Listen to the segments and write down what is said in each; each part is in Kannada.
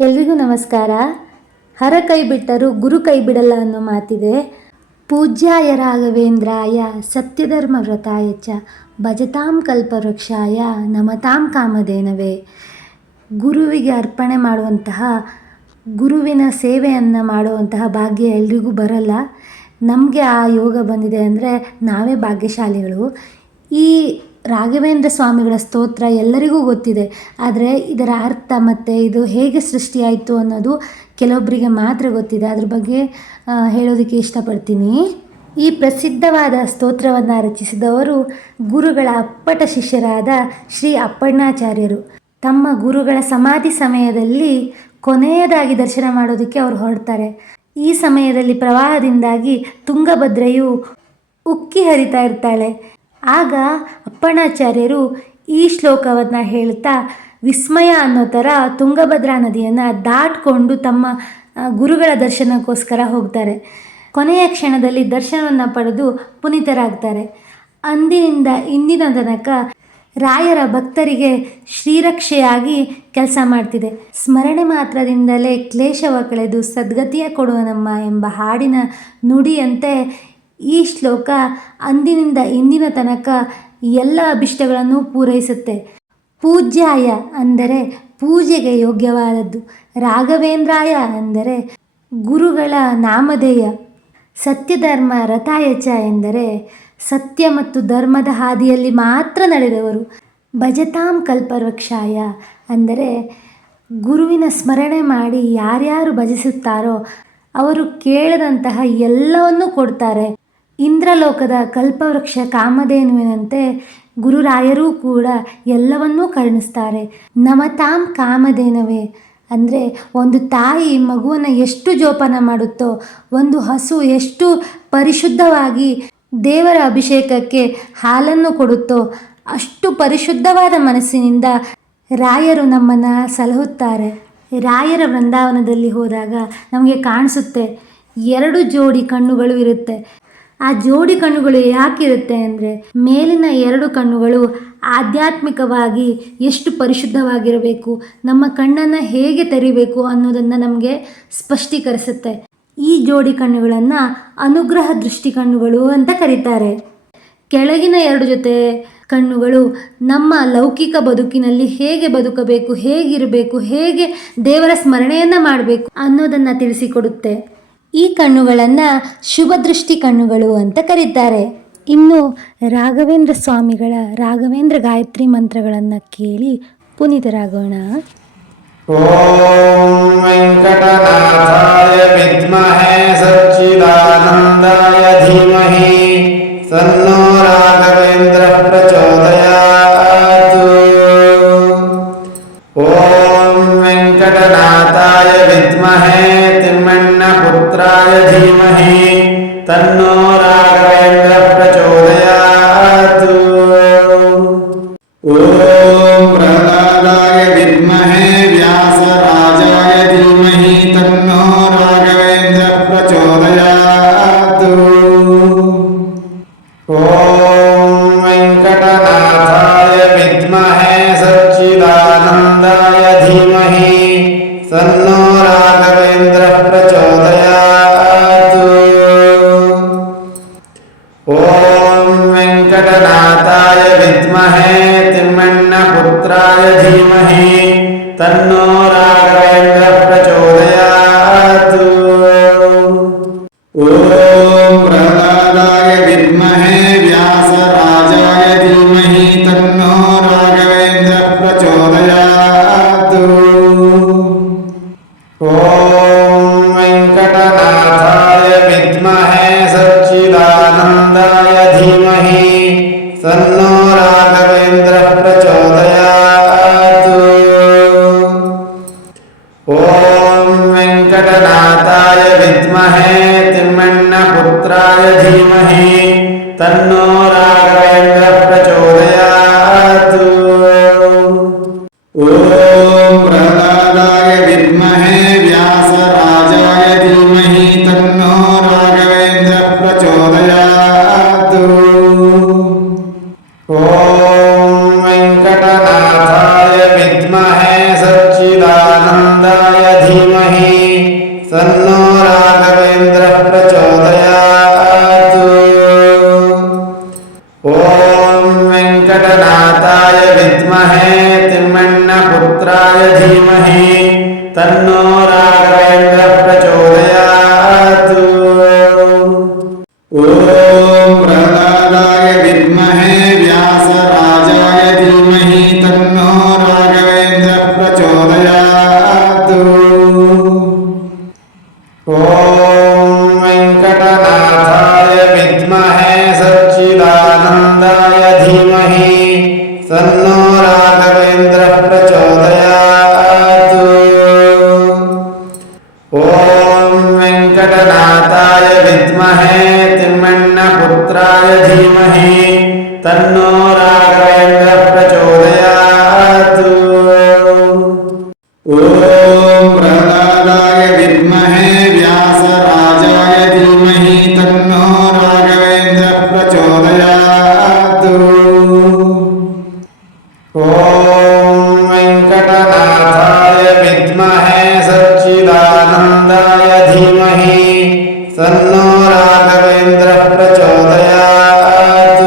ಎಲ್ರಿಗೂ ನಮಸ್ಕಾರ. ಹರ ಕೈ ಬಿಟ್ಟರೂ ಗುರು ಕೈ ಬಿಡಲ್ಲ ಅನ್ನೋ ಮಾತಿದೆ. ಪೂಜ್ಯಾಯ ರಾಘವೇಂದ್ರಾಯ ಸತ್ಯಧರ್ಮ ವ್ರತಾಯ ಚ ಭಜತಾಂ ಕಲ್ಪವೃಕ್ಷಾಯ ನಮತಾಂ ಕಾಮಧೇನವೇ. ಗುರುವಿಗೆ ಅರ್ಪಣೆ ಮಾಡುವಂತಹ, ಗುರುವಿನ ಸೇವೆಯನ್ನು ಮಾಡುವಂತಹ ಭಾಗ್ಯ ಎಲ್ರಿಗೂ ಬರಲ್ಲ. ನಮಗೆ ಆ ಯೋಗ ಬಂದಿದೆ ಅಂದರೆ ನಾವೇ ಭಾಗ್ಯಶಾಲಿಗಳು. ಈ ರಾಘವೇಂದ್ರ ಸ್ವಾಮಿಗಳ ಸ್ತೋತ್ರ ಎಲ್ಲರಿಗೂ ಗೊತ್ತಿದೆ. ಆದರೆ ಇದರ ಅರ್ಥ ಮತ್ತು ಇದು ಹೇಗೆ ಸೃಷ್ಟಿಯಾಯಿತು ಅನ್ನೋದು ಕೆಲವೊಬ್ಬರಿಗೆ ಮಾತ್ರ ಗೊತ್ತಿದೆ. ಅದ್ರ ಬಗ್ಗೆ ಹೇಳೋದಕ್ಕೆ ಇಷ್ಟಪಡ್ತೀನಿ. ಈ ಪ್ರಸಿದ್ಧವಾದ ಸ್ತೋತ್ರವನ್ನು ರಚಿಸಿದವರು ಗುರುಗಳ ಅಪ್ಪಟ ಶಿಷ್ಯರಾದ ಶ್ರೀ ಅಪ್ಪಣ್ಣಾಚಾರ್ಯರು. ತಮ್ಮ ಗುರುಗಳ ಸಮಾಧಿ ಸಮಯದಲ್ಲಿ ಕೊನೆಯದಾಗಿ ದರ್ಶನ ಮಾಡೋದಕ್ಕೆ ಅವರು ಹೊರಡ್ತಾರೆ. ಈ ಸಮಯದಲ್ಲಿ ಪ್ರವಾಹದಿಂದಾಗಿ ತುಂಗಭದ್ರೆಯು ಉಕ್ಕಿ ಹರಿತಾ ಇರ್ತಾಳೆ. ಆಗ ಅಪ್ಪಣ್ಣಾಚಾರ್ಯರು ಈ ಶ್ಲೋಕವನ್ನು ಹೇಳ್ತಾ ವಿಸ್ಮಯ ಅನ್ನೋ ಥರ ತುಂಗಭದ್ರಾ ನದಿಯನ್ನು ದಾಟಿಕೊಂಡು ತಮ್ಮ ಗುರುಗಳ ದರ್ಶನಕ್ಕೋಸ್ಕರ ಹೋಗ್ತಾರೆ. ಕೊನೆಯ ಕ್ಷಣದಲ್ಲಿ ದರ್ಶನವನ್ನು ಪಡೆದು ಪುನೀತರಾಗ್ತಾರೆ. ಅಂದಿನಿಂದ ಇಂದಿನ ತನಕ ರಾಯರ ಭಕ್ತರಿಗೆ ಶ್ರೀರಕ್ಷೆಯಾಗಿ ಕೆಲಸ ಮಾಡ್ತಿದೆ. ಸ್ಮರಣೆ ಮಾತ್ರದಿಂದಲೇ ಕ್ಲೇಶವ ಕಳೆದು ಸದ್ಗತಿಯ ಕೊಡುವನಮ್ಮ ಎಂಬ ಹಾಡಿನ ನುಡಿಯಂತೆ ಈ ಶ್ಲೋಕ ಅಂದಿನಿಂದ ಇಂದಿನ ತನಕ ಎಲ್ಲ ಅಭಿಷ್ಟಗಳನ್ನು ಪೂರೈಸುತ್ತೆ. ಪೂಜ್ಯಾಯ ಅಂದರೆ ಪೂಜೆಗೆ ಯೋಗ್ಯವಾದದ್ದು, ರಾಘವೇಂದ್ರಾಯ ಅಂದರೆ ಗುರುಗಳ ನಾಮಧೇಯ, ಸತ್ಯಧರ್ಮ ರಥಾಯ ಚ ಎಂದರೆ ಸತ್ಯ ಮತ್ತು ಧರ್ಮದ ಹಾದಿಯಲ್ಲಿ ಮಾತ್ರ ನಡೆದವರು, ಭಜತಾಂ ಕಲ್ಪವೃಕ್ಷಾಯ ಅಂದರೆ ಗುರುವಿನ ಸ್ಮರಣೆ ಮಾಡಿ ಯಾರ್ಯಾರು ಭಜಿಸುತ್ತಾರೋ ಅವರು ಕೇಳದಂತಹ ಎಲ್ಲವನ್ನೂ ಕೊಡ್ತಾರೆ. ಇಂದ್ರಲೋಕದ ಕಲ್ಪವೃಕ್ಷ ಕಾಮಧೇನುವಿನಂತೆ ಗುರುರಾಯರೂ ಕೂಡ ಎಲ್ಲವನ್ನೂ ಕರುಣಿಸ್ತಾರೆ. ನಮತಾಂ ಕಾಮಧೇನವೇ ಅಂದರೆ ಒಂದು ತಾಯಿ ಮಗುವನ್ನು ಎಷ್ಟು ಜೋಪಾನ ಮಾಡುತ್ತೋ, ಒಂದು ಹಸು ಎಷ್ಟು ಪರಿಶುದ್ಧವಾಗಿ ದೇವರ ಅಭಿಷೇಕಕ್ಕೆ ಹಾಲನ್ನು ಕೊಡುತ್ತೋ, ಅಷ್ಟು ಪರಿಶುದ್ಧವಾದ ಮನಸ್ಸಿನಿಂದ ರಾಯರು ನಮ್ಮನ್ನು ಸಲಹುತ್ತಾರೆ. ರಾಯರ ವೃಂದಾವನದಲ್ಲಿ ಹೋದಾಗ ನಮಗೆ ಕಾಣಿಸುತ್ತೆ 2 ಜೋಡಿ ಕಣ್ಣುಗಳು ಇರುತ್ತೆ. ಆ ಜೋಡಿ ಕಣ್ಣುಗಳು ಯಾಕಿರುತ್ತೆ ಅಂದರೆ ಮೇಲಿನ 2 ಕಣ್ಣುಗಳು ಆಧ್ಯಾತ್ಮಿಕವಾಗಿ ಎಷ್ಟು ಪರಿಶುದ್ಧವಾಗಿರಬೇಕು, ನಮ್ಮ ಕಣ್ಣನ್ನು ಹೇಗೆ ತೆರಿಬೇಕು ಅನ್ನೋದನ್ನು ನಮಗೆ ಸ್ಪಷ್ಟೀಕರಿಸುತ್ತೆ. ಈ ಜೋಡಿ ಕಣ್ಣುಗಳನ್ನು ಅನುಗ್ರಹ ದೃಷ್ಟಿ ಕಣ್ಣುಗಳು ಅಂತ ಕರೀತಾರೆ. ಕೆಳಗಿನ 2 ಜೊತೆ ಕಣ್ಣುಗಳು ನಮ್ಮ ಲೌಕಿಕ ಬದುಕಿನಲ್ಲಿ ಹೇಗೆ ಬದುಕಬೇಕು, ಹೇಗಿರಬೇಕು, ಹೇಗೆ ದೇವರ ಸ್ಮರಣೆಯನ್ನು ಮಾಡಬೇಕು ಅನ್ನೋದನ್ನು ತಿಳಿಸಿಕೊಡುತ್ತೆ. ಈ ಕಣ್ಣುಗಳನ್ನು ಶುಭ ದೃಷ್ಟಿ ಕಣ್ಣುಗಳು ಅಂತ ಕರೀತಾರೆ. ಇನ್ನು ರಾಘವೇಂದ್ರ ಸ್ವಾಮಿಗಳ ರಾಘವೇಂದ್ರ ಗಾಯತ್ರಿ ಮಂತ್ರಗಳನ್ನು ಕೇಳಿ ಪುನೀತರಾಗೋಣ. ಓಂ ವೆಂಕಟನಾಥಾಯ ವಿದ್ಮಹೇ ಸಚ್ಚಿದಾನಂದಾಯ ಧೀಮಹಿ ತನ್ನೋ ರಾಘವೇಂದ್ರ ಪ್ರಚೋದಯಾತ್. ಓಂ ವೆಂಕಟನಾಥಾಯ ವಿದ್ಮಹೇ ತಿಮ್ಮಣ್ಣ ಪುತ್ರಾಯ ಧೀಮಹಿ ತನ್ನೋ ರಾಘವೇಂದ್ರ ಪ್ರಚೋದಯಾತ್. ಓಂ ಪ್ರಹ್ಲಾದಾಯ ವಿದ್ಮಹೇ ವ್ಯಾಸರಾಜಾಯ ಧೀಮಹಿ ತನ್ನೋ ರಾಘವೇಂದ್ರ ಪ್ರಚೋದಯಾತ್. ಓಂ ವೆಂಕಟನಾಥಾಯ ವಿದ್ಮಹೇ ಸಚ್ಚಿದಾನಂದಾಯ ಧೀಮಹಿ ತನ್ನೋ ರಾಘವೇಂದ್ರ ಪ್ರಚೋದಯಾತ್. ಓಂ ವೆಂಕಟನಾಥಾಯ ವಿದ್ಮಹೇ ತಿಮ್ಮಣ್ಣ ಪುತ್ರಾಯ ಧೀಮಹಿ ತನ್ನೋ ರಾಘವೇಂದ್ರ ಪ್ರಚೋದಯಾತ್. ಓಂ ಪ್ರಹ್ಲಾದಾಯ ವಿದ್ಮಹೇ ವ್ಯಾಸರಾಜಾಯ ಧೀಮಹಿ ತನ್ನೋ ರಾಘವೇಂದ್ರ ಪ್ರಚೋದಯಾತ್. ಓಂ ವೆಂಕಟನಾಥಾಯ ವಿದ್ಮಹೇ ಸಚ್ಚಿದಾನಂದಾಯ ಧೀಮಹಿ ತನ್ನೋ ರಾಘವೇಂದ್ರ ಪ್ರಚೋದಯಾತ್. ಓಂ ವೆಂಕಟನಾಥಾಯ ವಿದ್ಮಹೇ ತಿಮ್ಮಣ್ಣ ಪುತ್ರಾಯ ಧೀಮಹಿ ತನ್ನೋ ರಾಘವೇಂದ್ರ ಪ್ರಚೋದಯಾತ್. ಓಂ ಪ್ರಹ್ಲಾದಾಯ ವಿದ್ಮಹೇ ವ್ಯಾಸರಾಜಾಯ ಧೀಮಹಿ ತನ್ನೋ ರಾಘವೇಂದ್ರ ಪ್ರಚೋದಯಾತ್. ಓಂ ವೆಂಕಟನಾಥಾಯ ವಿದ್ಮಹೇ ಸಚ್ಚಿದಾನಂದಾಯ तन्नो राघवेन्द्रः प्रचोदयात्। ॐ प्रह्लादाय विद्महे व्यासराजाय धीमहि तन्नो राघवेन्द्रः प्रचोदयात्। ॐ वेङ्कटनाथाय विद्महे सच्चिदानन्दाय धीमहि तन्नो राघवेन्द्रः प्रचोदयात्। ॐ वेङ्कटनाथाय विद्महे तिम्मण्णपुत्राय धीमहि तन्नो राघवेन्द्रः प्रचोदयात्। ॐ प्रह्लादाय विद्महे व्यासराजाय धीमहि तन्नो राघवेन्द्रः प्रचोदयात्। ॐ वेङ्कटनाथाय विद्महे सच्चिदानन्दाय धीमहि तन्नो राघवेन्द्रः प्रचोदयात्।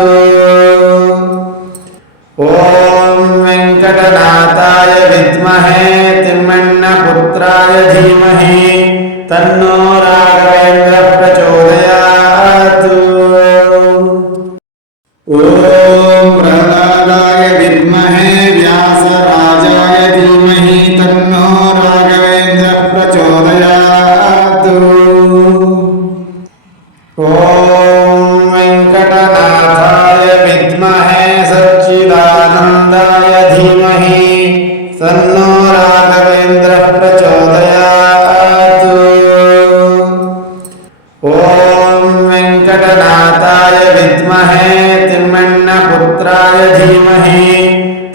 ॐ वेङ्कटनाथाय विद्महे तिम्मण्णपुत्राय धीमहि तन्नो राघवेन्द्रः प्रचोदयात्। ॐ प्रह्लादाय विद्महे व्यासराजाय धीमहि तन्नो राघवेन्द्रः प्रचोदयात्। ॐ वेङ्कटनाथाय विद्महे सच्चिदानन्दाय धीमहि तन्नो राघवेन्द्रः प्रचोदयात्। ॐ वेङ्कटनाथाय विद्महे तिम्मण्णपुत्राय धीमहि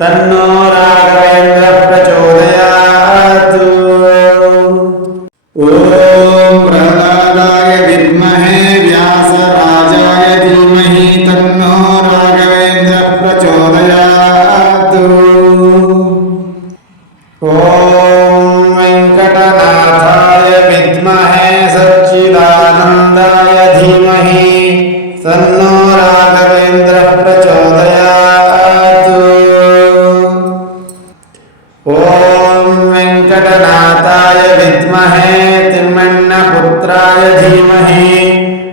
तन्नो राघवेन्द्रः प्रचोदयात्। ॐ प्रह्लादाय विद्महे व्यासराजाय धीमहि तन्नो राघवेन्द्रः प्रचोदयात्। ॐ वेङ्कटनाथाय विद्महे सच्चिदानन्दाय धीमहि तन्नो राघवेन्द्रः प्रचोदयात्। ॐ वेङ्कटनाथाय विद्महे तिम्मण्णपुत्राय धीमहि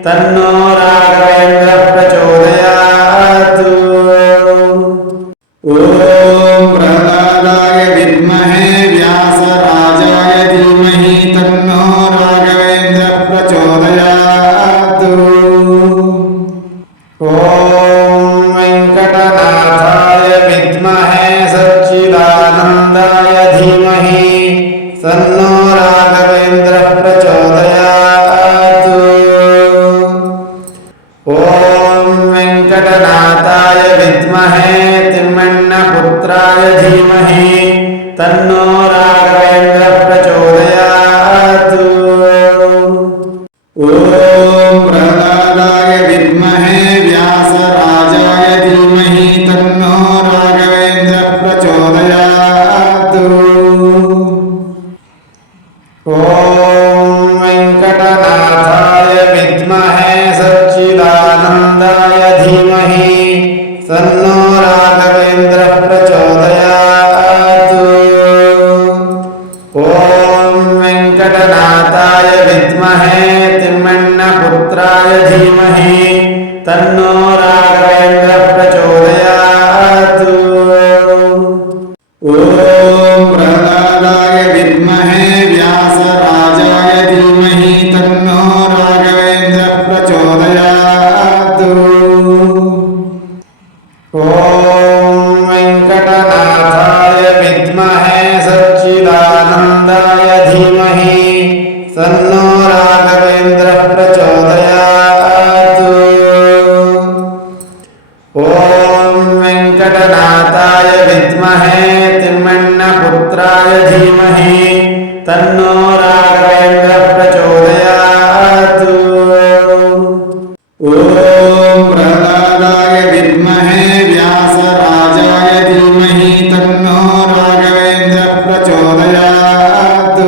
तन्नो राघवेन्द्रः प्रचोदयात्। ॐ प्रह्लादाय विद्महे व्यासराजाय धीमहि तन्नो राघवेन्द्रः प्रचोदयात्। ॐ वेङ्कटनाथाय विद्महे सच्चिदानन्दाय धीमहि तन्नो राघवेन्द्रः प्रचोदयात्। ॐ वेङ्कटनाथाय विद्महे तिम्मण्णपुत्राय धीमहि तन्नो राघवेन्द्रः प्रचोदयात्। ॐ प्रह्लादाय विद्महे व्यासराजाय धीमहि तन्नो राघवेन्द्रः प्रचोदयात्। ॐ वेङ्कटनाथाय विद्महे सच्चिदानन्दाय धीमहि तन्नो राघवेन्द्रः प्रचोदयात्। ॐ वेङ्कटनाथाय विद्महे तिम्मण्णपुत्राय धीमहि तन्नो राघवेन्द्रः प्रचोदयात्। ॐ प्रह्लादाय विद्महे व्यासराजाय धीमहि तन्नो राघवेन्द्रः प्रचोदयात्। ॐ वेङ्कटनाथाय विद्महे सच्चिदानन्दाय धीमहि तन्नो राघवेन्द्रः प्रचोदयात्। ॐ वेङ्कटनाथाय विद्महे तिम्मण्णपुत्राय धीमहि तन्नो राघवेन्द्रः प्रचोदयात्। ॐ प्रह्लादाय विद्महे व्यासराजाय धीमहि तन्नो राघवेन्द्रः प्रचोदयात्।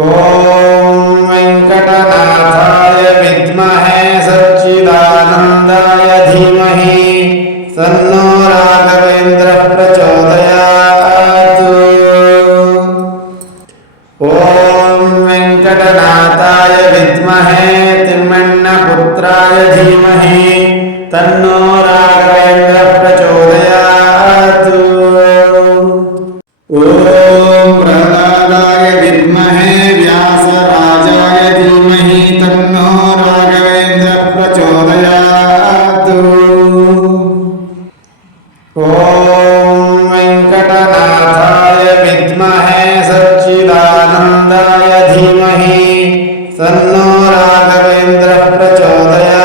ॐ वेङ्कटनाथाय विद्महे सच्चिदानन्दाय धीमहि तन्नो राघवेन्द्रः प्रचोदयात्। धीमहि तन्नो राघवेन्द्रः प्रचोदयात्। ॐ प्रह्लादाय विद्महे व्यासराजाय धीमहि तन्नो राघवेन्द्रः प्रचोदयात्। ॐ वेङ्कटनाथाय विद्महे सच्चिदानन्दाय धीमहि तन्नो राघवेन्द्रः प्रचोदयात्।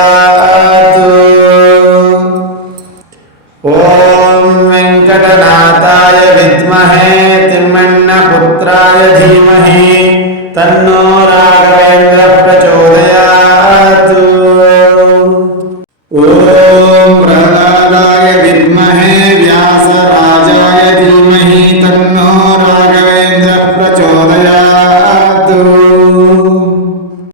ॐ वेङ्कटनाथाय विद्महे तिम्मण्णपुत्राय धीमहि तन्नो राघवेन्द्रः प्रचोदयात्। ॐ प्रह्लादाय विद्महे व्यासराजाय धीमहि तन्नो